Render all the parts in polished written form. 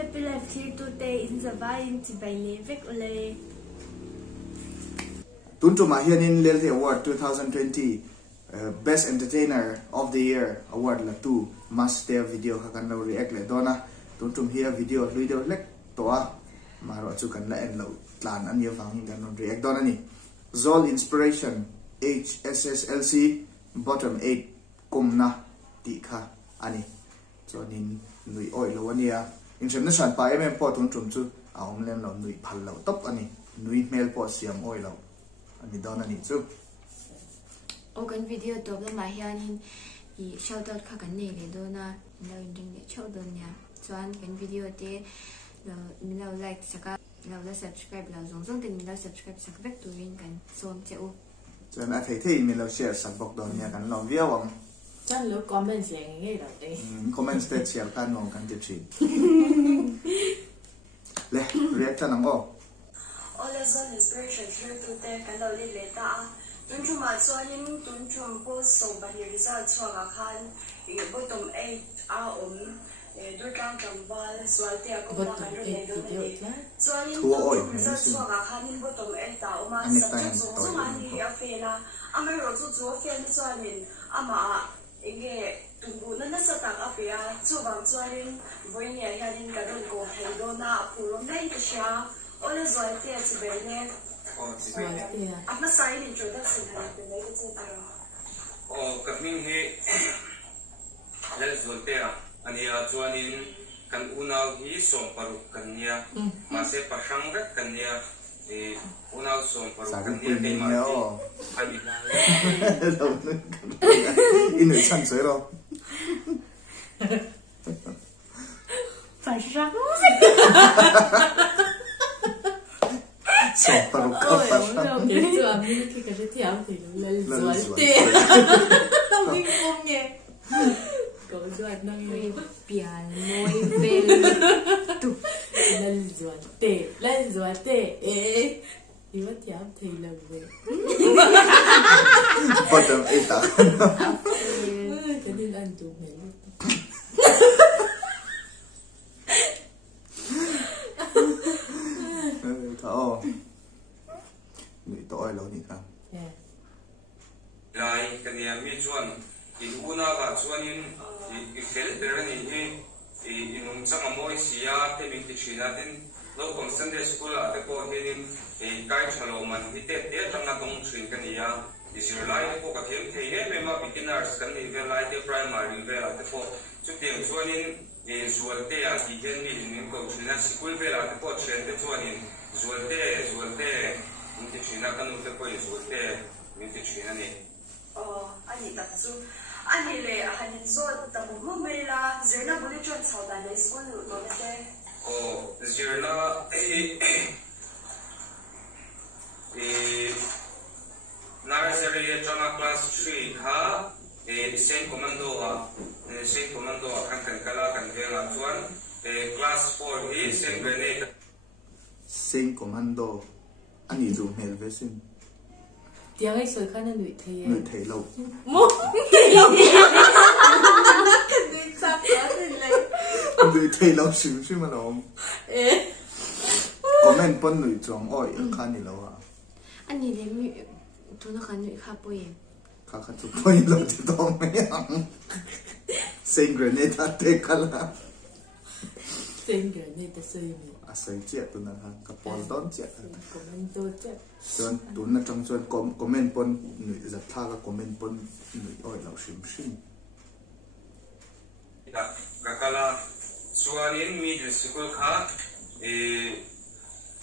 Happy Life here today in the vain to by Levek Ole. Tuntu Mahianin Lelthi Award 2020 Best Entertainer of the Year Award la tu master video hakan lo react le dona tuntum here video video lek toa maro chu kan la en lo tlan an ye wang kan react dona ni Zol Inspiration HSSLC bottom 8 kumna ti kha ani so nin nui oi lo ania international pa em po tuntum chu aom len lo nui phal lo top ani nui mail po siam oi lo ani dona ni chu Ogan video top la mahianin I shout out kha kan nei le dona lo ring le chau don ya chuan kan video te lo like saka lo subscribe lo zong tin lo subscribe sak vek tu ring kan som cheu chuan a thei mi lo share sak bok don ya kan lo viawang chuan lo comment yang nge lo te comment te share kan ngong kan ti thin le react nang o Ole Zol Inspiration here today kan lo le ta tunchu ma chuanin tunchu po so bani result chuanga khan I bottom 8 a durkang kambal swalte ko ma kan ro le do ne chuanin tunchu result chuanga khan in bottom 8 ta ma subject zo mani a fela amai ro chu fel chuanin ama enge tungu na sa tak apia chuwang chuanin voinia hianin kadon ko heidona purom dai ta sha Ole Zol te chibene Apna sign introduction hai pe mai ke taro Kapning he Lel Zol te ania chuanin kan unaw hi som paru kanya mase pasang rak kanya unaw som paru kanya te ma hai inu chan soi ro pasang so paru ka pasang cái chỗ anh đi khi cái theo thì lên rồi te mình không nghe có rồi nó nghe pian moi vel tu lên rồi te đi bắt theo thì là về bottom 8 ta cái đi ăn tụ mình thao người tội lo ni ka lai kania mi chuan in una ga chuanin I fel terani he inung changa moi sia te mi ti china tin lo kon Sunday school a te ko henin kai chalo man hi te tanga tong thin kania isir lai ko ka them thei he ma beginners kan ni ve lai te primary ve a te ko chu tiang chuanin zualte a ti gen mi in ko china school ve a te ko chen te chuanin zualte mi ti china kan te ko zualte mi ti china ni ani tatsu ani le hanin so tabu mumela zerna bole chon chawda le school no te zirna nursery drama class 3 ha Saint Commando kan kala kan vela chuan class 4 hi Saint Grenade Saint Commando ani du mel vesin tiếng ấy soi khăn nuôi thầy lâu một thầy lâu cái gì sao có gì lại người thầy lâu xíu mà nó comment pon nuôi chong oi khan ni lo à Ani le mi tu na kan nui kha po ye kha tu pon lo ti to me ang Saint Grenade te kala tên cái này ta xây mình asai chia tu na han ka pol don chia comment tôi chắc chuan tun na trong chuan comment pon nui za tha ka comment pon nui oi lo sim kakala chuanin middle school kha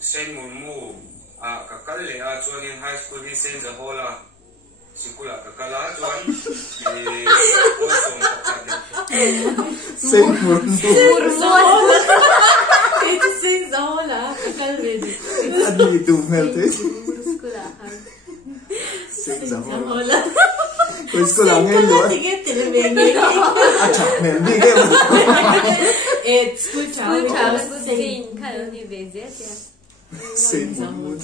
Saint Murmu kakal le a chuanin high school hi Saint Zahola school kakala chuan Saint Murmu cái xin gió là cái gì ani du mel te skula han Saint Zahola Hola ko school ang ngel lo thì cái tiền về nghe acha mel ni ge school School child child sin kha ni ve je ya Saint Murmu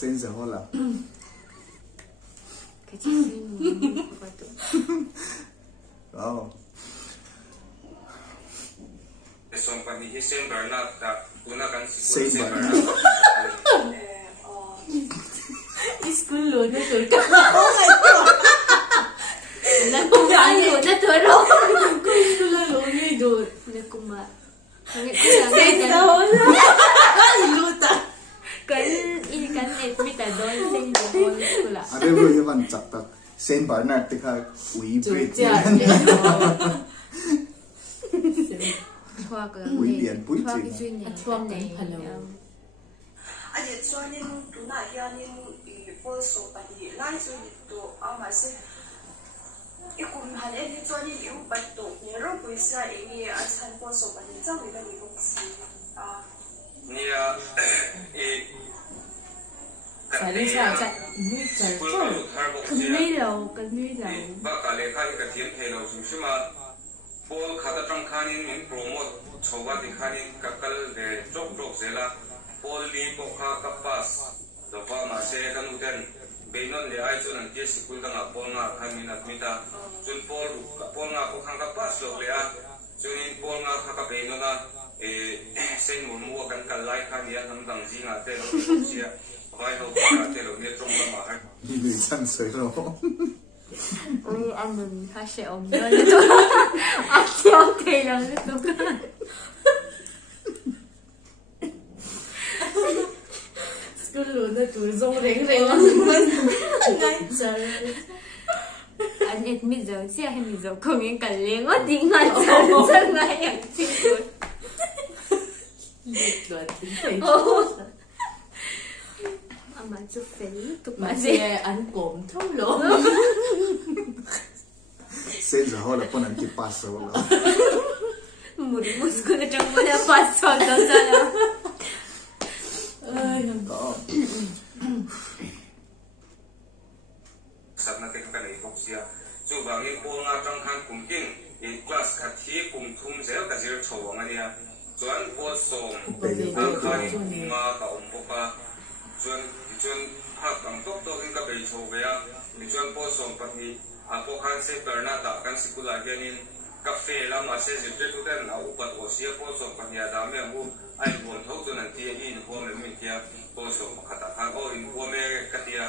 Saint Zahola cái chi sin pa tu oh so som pani hi Saint Bernard ta tuna kan Saint Saint Bernard. School lo na tur ka. Na kumani na turo. School lo ni do. Na kuma. Saint Bernard. Luta. Kan admit adon Saint Bernard school. Are bro yaman chakta Saint Bernard te kha we break. Chua ka. William Pui Chua Trinh. ki chui ni. Chua ka hello. Anh cho nên tụi nãy giờ nên bố số bạn đi lại rồi tụi ông mà sẽ ít cùng hành em cho nên yêu bắt tụi nhớ rồi bây giờ em nghe anh thành bố số bạn đi trong cái này cũng xí nia Sai đi sao chạy. Như trời trời. Kan nuôi lâu. ba ka le kha ka thiam the lo chu shima pol khata tang khanin min promote chowa di khanin ka kal de chok zela pol li ko kha ka pass do ba ma se kan uten beinon le ai chun an ke school da pol nga khamin atmita chun pol nga ko khang ka pass lo le a chun in pol nga kha ka beinona sen mu kan kal lai khan ya nam dang ji nga te lo sia vai ho ka te lo ne trong la ma ha Đi về sân sới rồi. Ôi anh mình khá sẽ ổn hơn nữa. Anh theo thì là nó tốt. School lo na tur zong reng lắm. Ngay trời. Anh admit rồi, chứ anh admit rồi không những cần liên quá tiếng ngay trời ngayอย่างที่สุด Luta tính phải. Mà chụp phim tụi Mà mà sẽ ăn cốm thâu lỗ. Saint giờ hồi là con anh chỉ pass rồi. Muri musku na trong muna pasok daw sana. Ay, ang Đó. sat na te ka nei bok sia chu bang in pol nga tang khan kum king in class kha thi kum thum zel ka zir chawang ania chuan pol som ang khan ma ka poka chuan hak ang tok in ka bei chaw bea ni chuan pol som patni a po khan se perna ta kan sikula hianin cafe la ma se zir tu den au pat o sia pol som patni da me mu ai bon thau chuan an ti in hom le min tia pol som khata khan o in home ka tia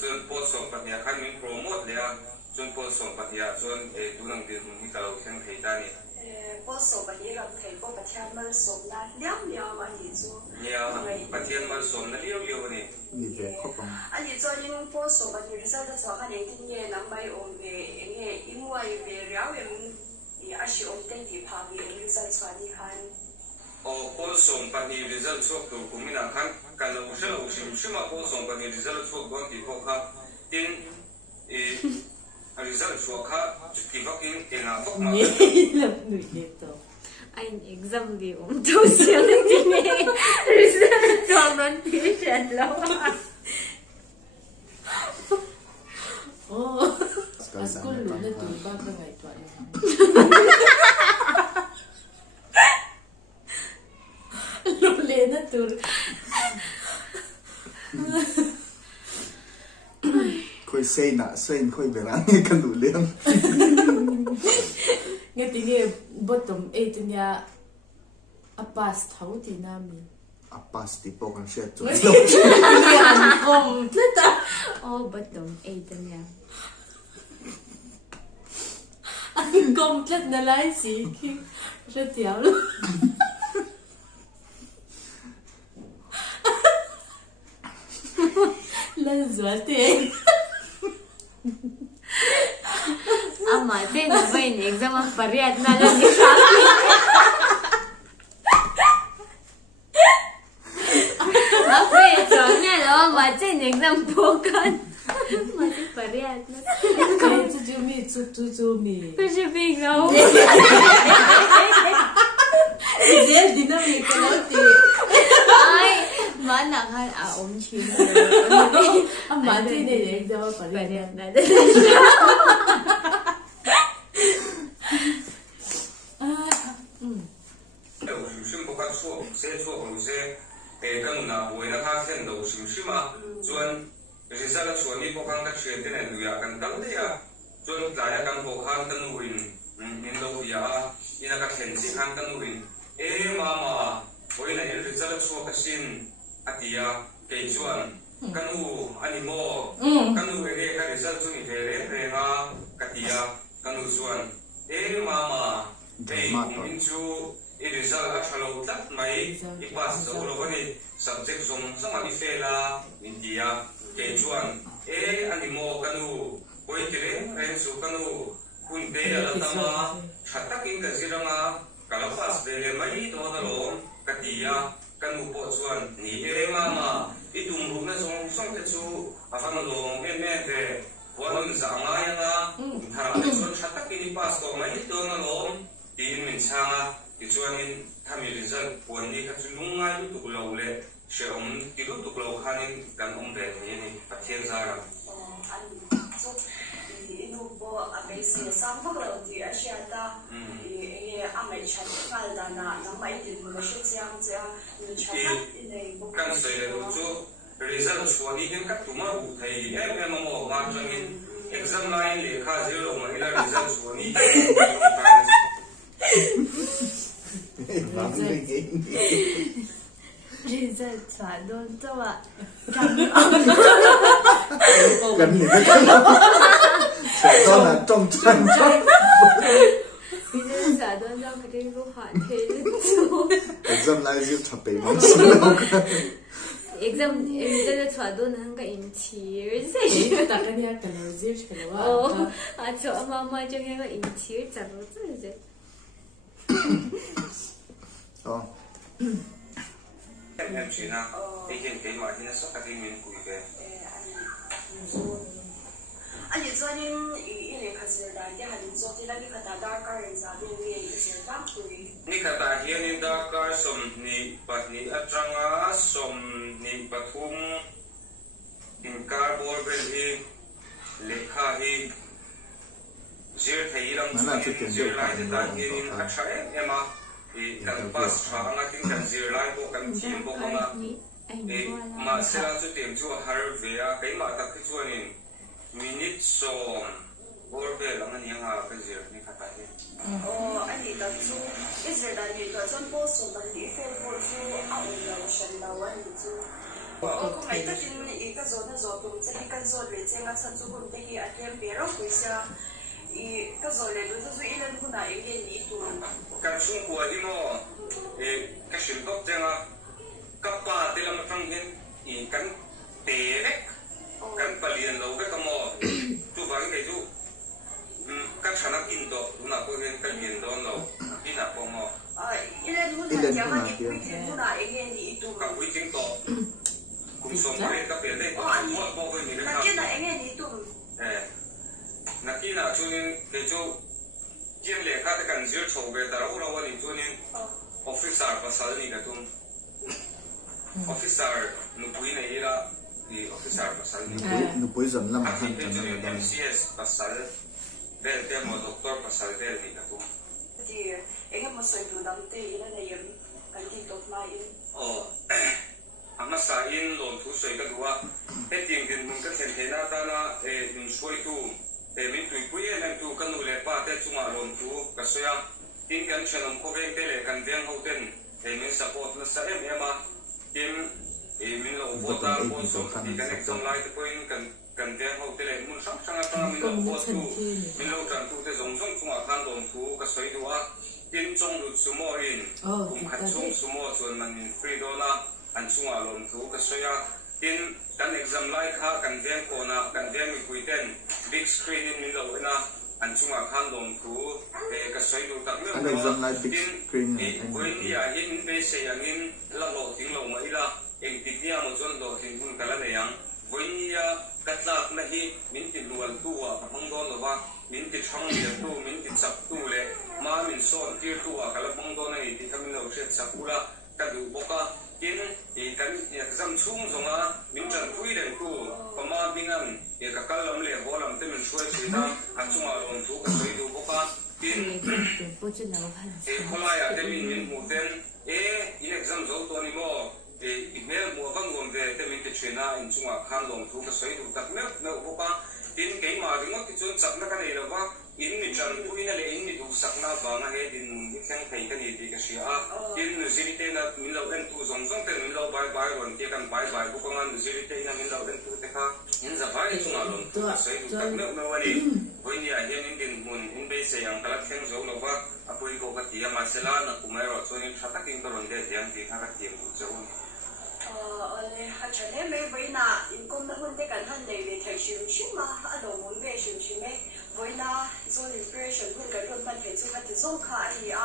chuan pol som patni khan min promote le a chuan pol som patni chuan tu nang din mi ka lo khen thei ta ni bố số bạn đi làm thầy bố bạn theo mà số là nhắm mà đi cho nia pathian mal som na liu ni Đi về khóc không? anh đi cho những bố số bạn đi ra đó cho các những nghe nắm bay ôm về nghe im ngoài về réo em thì anh chỉ ôm tên đi phá về em ra cho anh đi han o pol som patni result chok tu kumina khan ka lo sim sima pol som patni result chok gon ti ko kha tin result chok kha ki vakin ena vok ma nhẹ lắm người đẹp đâu. Anh exam đi tu siang đi nè. Result cho non tuition lâu. Oh, à school lo na tur ba ka ngai tuan. Lo le na tur. Khôi xây nạ xây khôi về ráng nghe cần đủ liêng. Nghe tiếng nghe bottom 8 nha. A pass thấu thì nam mi. À pass thì bộ con sẽ chút. Nghe ăn cơm thế ta. Oh, but don't eat them ya. Ăn cơm chết na lái gì khi rất thiếu luôn. Lên rửa tiền. Ama din na ba yung exam ang pariyat na lang ni Shaki? After ito nga, no? Ama din exam po kan. Mati pariyat na. Kaya chú mi. Kasi big no. Izzel dinamik ka lang ti. Ay, manakhan aom chin. Ang mati ni exam pa rin. Pariyat na. sim ko ka chu se chu o se kan na boi na kha khen do sim sima chuan result chu ni po kan ka che te ne ya kan dal de ya chuan tla ya kan ho khan kan win min do ya ina ka khen si khan kan win chua kasin atia kejuan kanu animo kanu ege ka result chu ni re nga katia kanu chuan mama min chu result a thalo tak mai I pass zo lo ni subject zong sama ni fela india kejuan animo kanu koi kire ren su kanu kun de ala tama thatak in ka ziranga kalapas de mai to na lo katia kanu po chuan ni mama itum ru na song te chu afan lo me de won za nga ya na thara chuan thatak in pass to mai to na lo tin min changa ti chuan in thami result pon ni ka chu lungai tu lo le she ti lu tu lo khanin kan de ni pathian zara Inubo abesi sampak lauti asyata amai chat dana namai din mo siang ni chat ini kan saya lucu result suami kan kat rumah utai memang mau macamin exam lain lekha zero mahila result suami result sadon tawa kan ni kan đó là trong tranh bây giờ giả đơn ra cái đêm có hạn thế exam lại diệu thập bảy món exam là xóa đơn hàng cái in cheer cái ta cái này cái nào diệu cái nào cho mama cho nghe cái in cheer chả có gì em chỉ na cái mà thì nó sắp cái mình cùi về 아니 저는 이래 가지다 이제 한 저기라기 가다 다가를 잡는 게 있을 깜짝이 ni kata hian da som ni patni atanga som ni pathum in carbon hi lekha hi zir thei ram zir lai ta in achae ema kan pas thanga tin kan zir lai ko kan thim ko ma ma sela chu tem chu har ve a kai ma ta ki chuanin minute som borbe lang ani nga ka zir ni kata hi 아니 나도 이스라엘이 더 전보서 달리 페보주 아우라고 션다원 주 그만 딱인 이가 저는 저도 제가 저를 제가 찾고 되게 아템 베로 그래서 이 가서래도 저 이런 구나 이게 니도 kan chung ko di mo ka shin kop tenga kappa telam tangin kan terek kan palian lo ka mo tu wang ke tu kan chana kin do na ko kan yin do no ina ko mo 이런 구나 야만이 구나 이게 니도 ka waiting to kum som re ka pe le ko mo ko ni ka 나게나 이게 니도 nakina chunin ke chu jian le ka ta kan zir chho be dar ura wa ni chunin officer pasal ni ka tum officer nu pui nei ira ni officer pasal ni nu pui zam lam kan han pe kan chunin dam MCS pasal de mo doctor pasal de ni ka tum 지 이게 뭐 소리도 남때 이런 애연 간디 독마인 ama sa in lon thu soi ka duwa ting din mun ka chen thena ta na in soi tu min tui pui en tu kan nu le pa te chunga lon thu ka soya tin kan chenom ko ve te le kan veng ho ten min support na sa ema tim min lo vota ko so ti kan exam lai te point kan veng ho te le mun sang sang ta min lo vot tu min lo tran tu te zong zong chunga kan lon thu ka soi duwa tin chong lu sumo in kum khat chung sumo chon man in free dollar an chunga lon thu ka soya tin kan exam lai kha kan veng ko na kan veng mi puiten big screen in min lo na an chunga khan lon thu ka soi du tak me an exam lai big screen koi ni a in be se angin la lo ting lo mai la eng ti dia mo chon do tin hun kala ne yang koi ni ya katlak na hi min ti lual tu wa hong don lo ba min ti thang le tu min ti chap tu le ma min son ti tu wa kala hong don nei ti khamin lo se chakula ka du boka in kan exam chung zonga min chan pui den ku pama bingan ka kalam le bolam te min shoi sina an chunga lon thu ka soi du boka in khola ya te min mu ten in exam zo to ni mo email mo van ngom ve te min te chena in chunga khan lon thu ka soi du tak me boka in ke ma ding ki chon chak na ka nei lo ba in mi chan pui na le in mi du sakna ba na he din mun khang thai ka ni ti ka sia in nu zirite na min lo en tu zong zong te min lo bai ron te kan bai bu ko ngan zirite na min lo en tu te kha in za bai chu ma lon sai du tak me wani hoi ni a hian in din mun in be se yang kala theng zo lo ba apoi ko ka tia ma sela na kumai ro chon in thata king ron de yang ti kha ka tiam bu zo ole ha chane me voina in kom na hun de kan han de le thai shiu shi ma a lo mun be shiu shi me voina zo inspiration hun ka ron ban pe chu ka ti zo kha ri a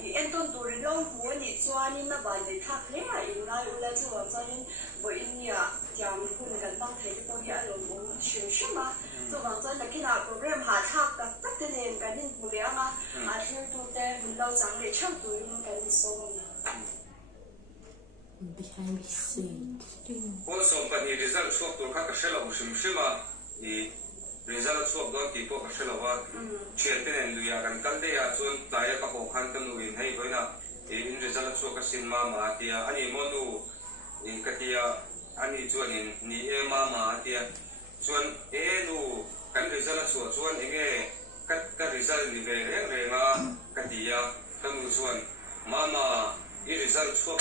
ni en ton tu ri lo hu ni chuan in na ban de thak le a in ngai ula chu wa chuan in voin ya tiam hun kan bang thai po hi a lo mun shiu shi ma chu wa chuan la kina program ha thak ka tak te len kan in bu le ama a thir tu te mun lo chang le chang tu in kan so behind the scene. Also, but the result swap to Kakashella Shima, the result swap dot the Pokashella, Chiatin and Luya and Kaldea, soon Tayaka Hantan in Hayvana, in result swap in Mama, the Animono, in Katia, Ani Juanin, Ni Mama, Tia, Juan Elu, can result swap, Juan again, Kat result in the Rema, Katia, Tamuzuan, Mama. It is all swap.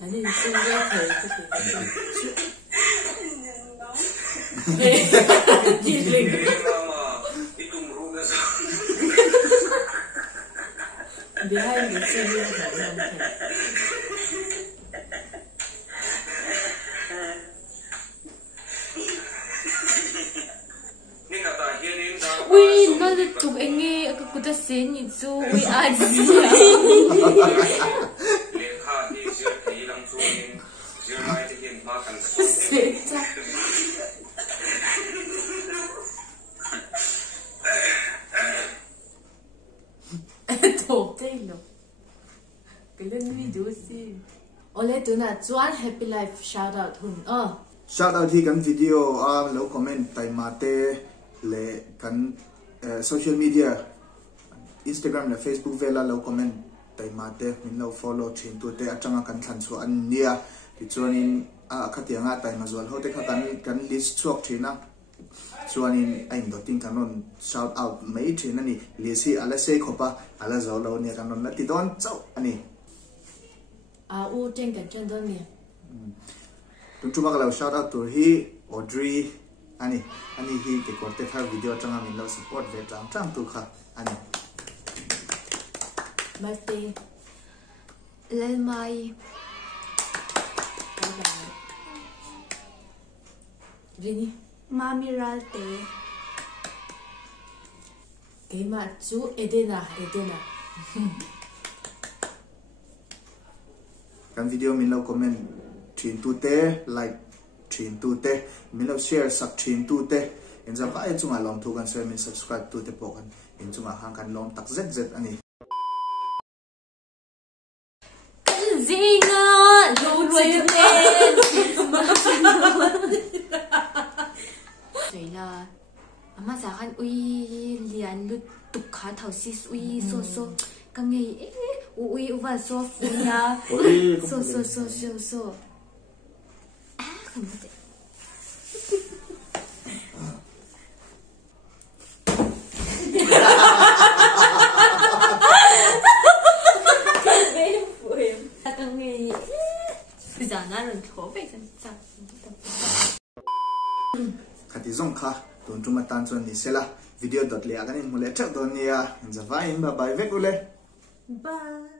I didn't see that. Mama, itu merugas. Behind the scene. Ui, nó chụp anh nghe cái cụ ta xén như chú ui ai gì xén cha tổ đây lo cái lên video xem ole tu na chuan happy life shout out hun shout out hi kan video lo comment tai mate le kan social media Instagram le Facebook vela lo comment tai mate min lo follow thin tu te atanga kan thlan chu an nia ti chuanin khatianga tai ma zual hote kha kan list chuak thina chuanin ain do ting kanon shout out mai thina ni lisi ala sei khopa ala zo lo nia kanon la ti don chau ani u ten kan chen don ni tuma kalau shout out to hi Audrey ani hi ke korte thar video tanga min lo support ve tang tu kha ani birthday lên mai Rini mami ralte cái mà chú Edena kan video min lo comment thin tu te like thin tu te min lo share sak thin tu te in za vai chunga long thu kan share min subscribe tu te pokan in chunga hang kan long tak zet ani zinga lu ruồi lên rồi là ama sa han ui lian lu tuk kha thau si ui so căng nghe ui và so fuya so không được căng nghe bây giờ nó lần khó vậy sao khati zong kha tun tuma tan chon ni sela video dot le aganin mule chak don nia in za vai in ba bai vek ule bye